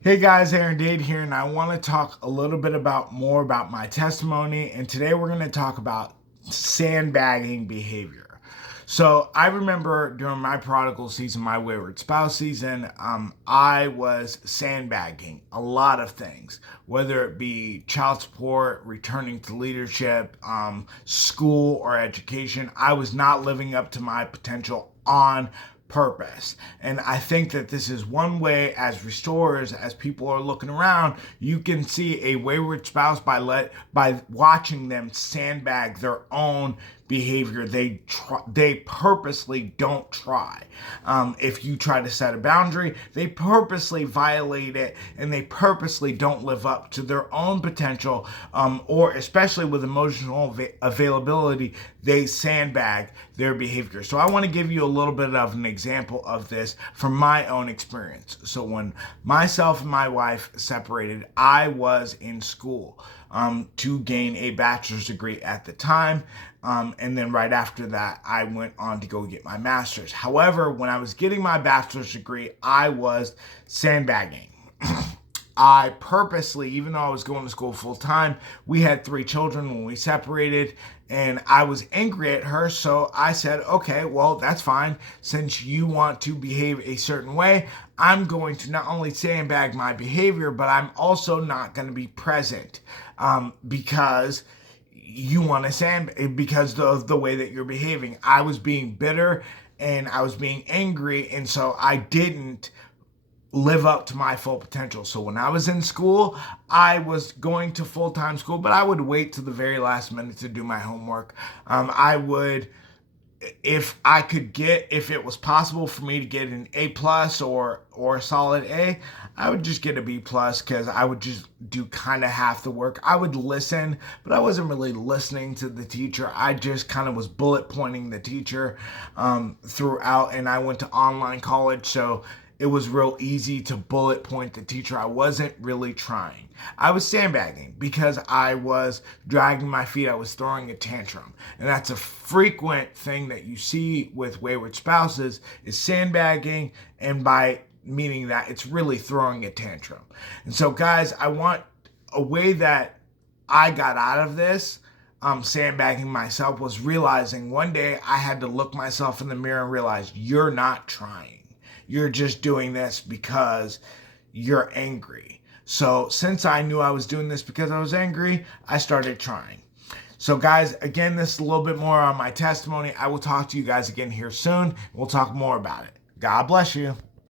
Hey guys, Dade here, and I want to talk a little bit more about my testimony. And today we're going to talk about sandbagging behavior. So I remember during my prodigal season, my wayward spouse season, I was sandbagging a lot of things, whether it be child support, returning to leadership, school, or education. I was not living up to my potential on purpose. And I think that this is one way, as restorers, as people are looking around, you can see a wayward spouse by watching them sandbag their own behavior. They purposely don't try. If you try to set a boundary, they purposely violate it, and they purposely don't live up to their own potential, or especially with emotional availability, they sandbag their behavior. So I want to give you a little bit of an example of this from my own experience. So when myself and my wife separated, I was in school to gain a bachelor's degree at the time. And then right after that, I went on to go get my master's. However, when I was getting my bachelor's degree, I was sandbagging. I purposely, even though I was going to school full time, we had 3 children when we separated, and I was angry at her. So I said, okay, well, that's fine. Since you want to behave a certain way, I'm going to not only sandbag my behavior, but I'm also not going to be present because you want to because of the way that you're behaving. I was being bitter and I was being angry, and so I didn't live up to my full potential. So when I was in school, I was going to full-time school, but I would wait to the very last minute to do my homework. I would, if it was possible for me to get an A plus or a solid A, I would just get a B plus, because I would just do kind of half the work. I would listen, but I wasn't really listening to the teacher. I just kind of was bullet pointing the teacher throughout, and I went to online college, so it was real easy to bullet point the teacher. I wasn't really trying. I was sandbagging because I was dragging my feet. I was throwing a tantrum. And that's a frequent thing that you see with wayward spouses, is sandbagging, and by meaning that it's really throwing a tantrum. And so guys, I want a way that I got out of this sandbagging myself was realizing one day I had to look myself in the mirror and realize, you're not trying. You're just doing this because you're angry. So since I knew I was doing this because I was angry, I started trying. So guys, again, this is a little bit more on my testimony. I will talk to you guys again here soon. We'll talk more about it. God bless you.